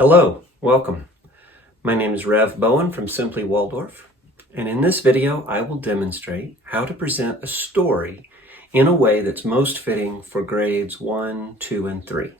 Hello, welcome. My name is Rev Bowen from Simply Waldorf, and in this video I will demonstrate how to present a story in a way that's most fitting for grades 1, 2, and 3.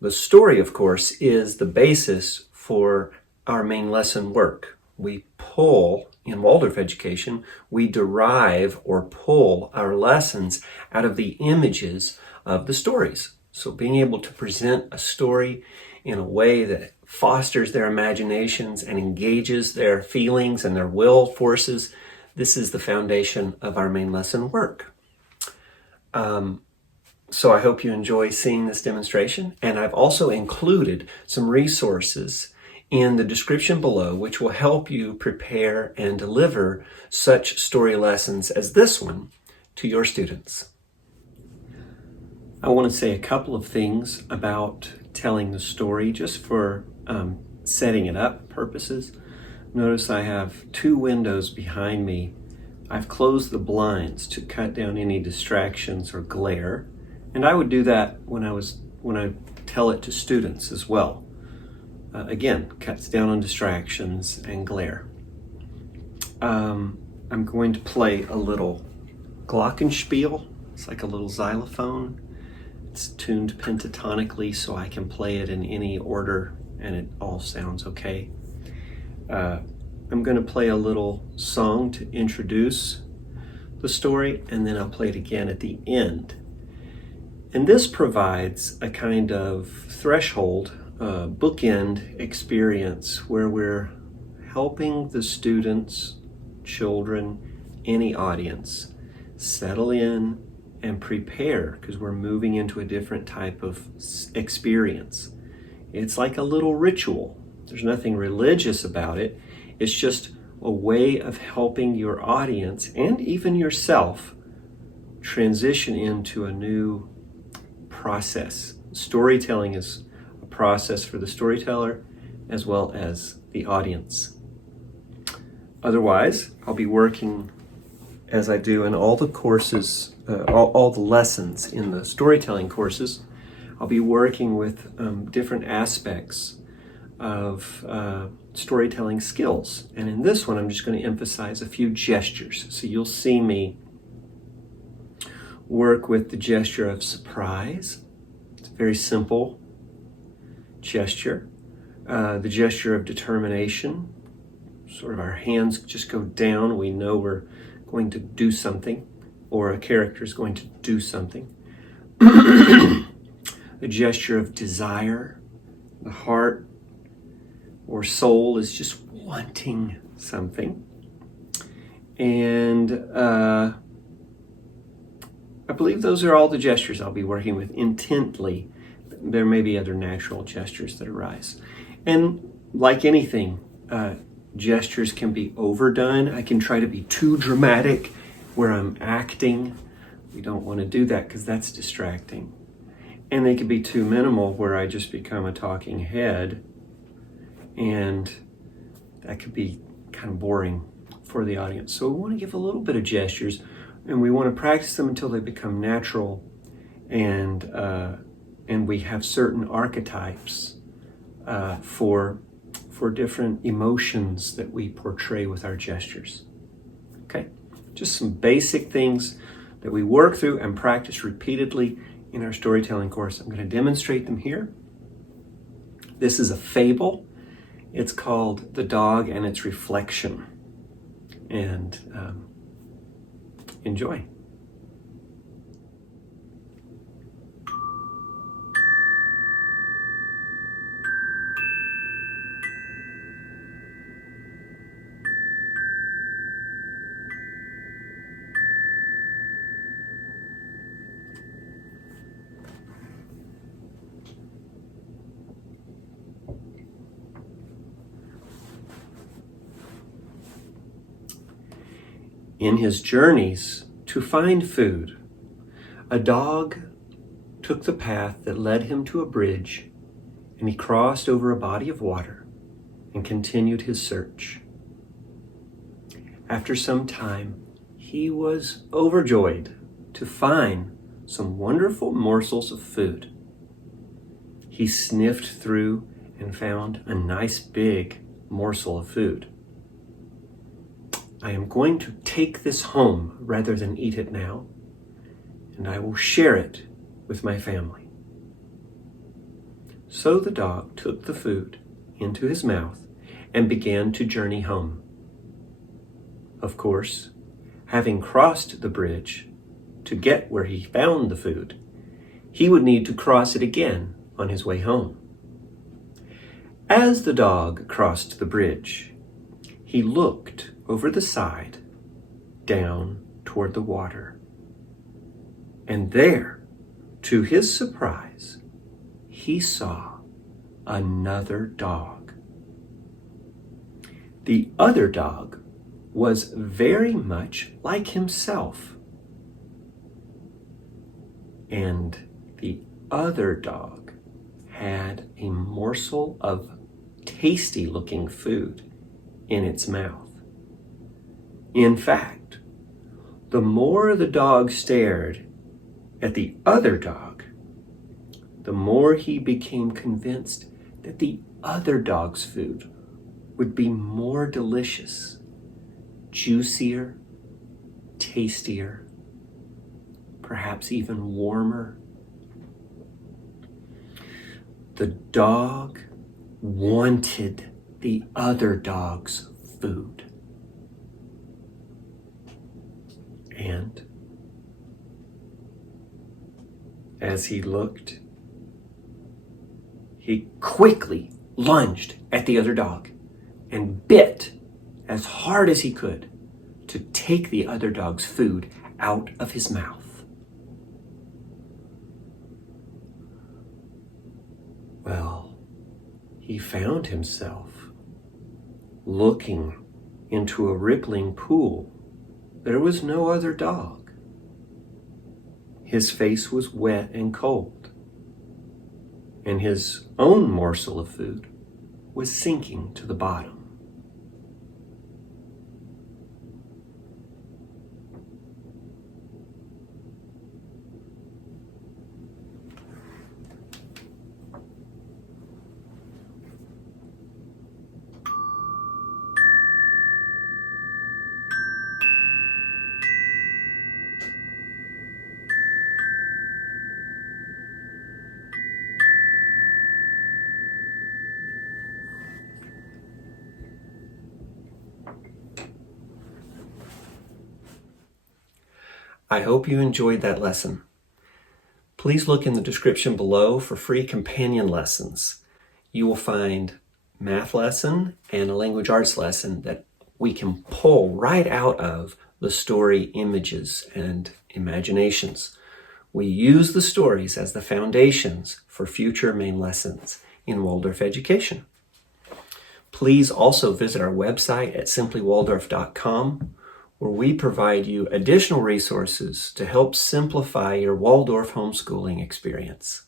The story, of course, is the basis for our main lesson work. We pull, in Waldorf education, we derive or pull our lessons out of the images of the stories. So being able to present a story in a way that fosters their imaginations and engages their feelings and their will forces, this is the foundation of our main lesson work. So I hope you enjoy seeing this demonstration, and I've also included some resources in the description below which will help you prepare and deliver such story lessons as this one to your students. I want to say a couple of things about telling the story just for setting it up purposes. Notice I have two windows behind me. I've closed the blinds to cut down any distractions or glare, and I would do that when I tell it to students as well. Again, cuts down on distractions and glare. I'm going to play a little glockenspiel. It's like a little xylophone. It's tuned pentatonically so I can play it in any order and it all sounds okay. I'm going to play a little song to introduce the story, and then I'll play it again at the end. And this provides a kind of threshold, bookend experience where we're helping the students, children, any audience settle in and prepare, because we're moving into a different type of experience. It's like a little ritual. There's nothing religious about it. It's just a way of helping your audience and even yourself transition into a new process. Storytelling is a process for the storyteller as well as the audience. Otherwise, I'll be working, as I do in all the courses, all the lessons in the storytelling courses, I'll be working with different aspects of storytelling skills. And in this one, I'm just going to emphasize a few gestures. So you'll see me work with the gesture of surprise. It's a very simple gesture. The gesture of determination. Sort of our hands just go down. We know we're going to do something, or a character is going to do something. A gesture of desire. The heart or soul is just wanting something. And I believe those are all the gestures I'll be working with intently. There may be other natural gestures that arise. And like anything, gestures can be overdone. I can try to be too dramatic where I'm acting. We don't want to do that because that's distracting. And they can be too minimal where I just become a talking head, and that could be kind of boring for the audience. So we want to give a little bit of gestures, and we want to practice them until they become natural, and we have certain archetypes for different emotions that we portray with our gestures. Okay? Just some basic things that we work through and practice repeatedly in our storytelling course. I'm going to demonstrate them here. This is a fable. It's called The Dog and Its Reflection. And enjoy. In his journeys to find food, a dog took the path that led him to a bridge, and he crossed over a body of water and continued his search. After some time, he was overjoyed to find some wonderful morsels of food. He sniffed through and found a nice big morsel of food. I am going to take this home rather than eat it now, and I will share it with my family. So the dog took the food into his mouth and began to journey home. Of course, having crossed the bridge to get where he found the food, he would need to cross it again on his way home. As the dog crossed the bridge, he looked over the side down toward the water. And there, to his surprise, he saw another dog. The other dog was very much like himself. And the other dog had a morsel of tasty-looking food in its mouth. In fact, the more the dog stared at the other dog, the more he became convinced that the other dog's food would be more delicious, juicier, tastier, perhaps even warmer. The dog wanted the other dog's food. And as he looked, he quickly lunged at the other dog and bit as hard as he could to take the other dog's food out of his mouth. Well, he found himself looking into a rippling pool. There was no other dog. His face was wet and cold, and his own morsel of food was sinking to the bottom. I hope you enjoyed that lesson. Please look in the description below for free companion lessons. You will find math lesson and a language arts lesson that we can pull right out of the story images and imaginations. We use the stories as the foundations for future main lessons in Waldorf education. Please also visit our website at simplywaldorf.com, where we provide you additional resources to help simplify your Waldorf homeschooling experience.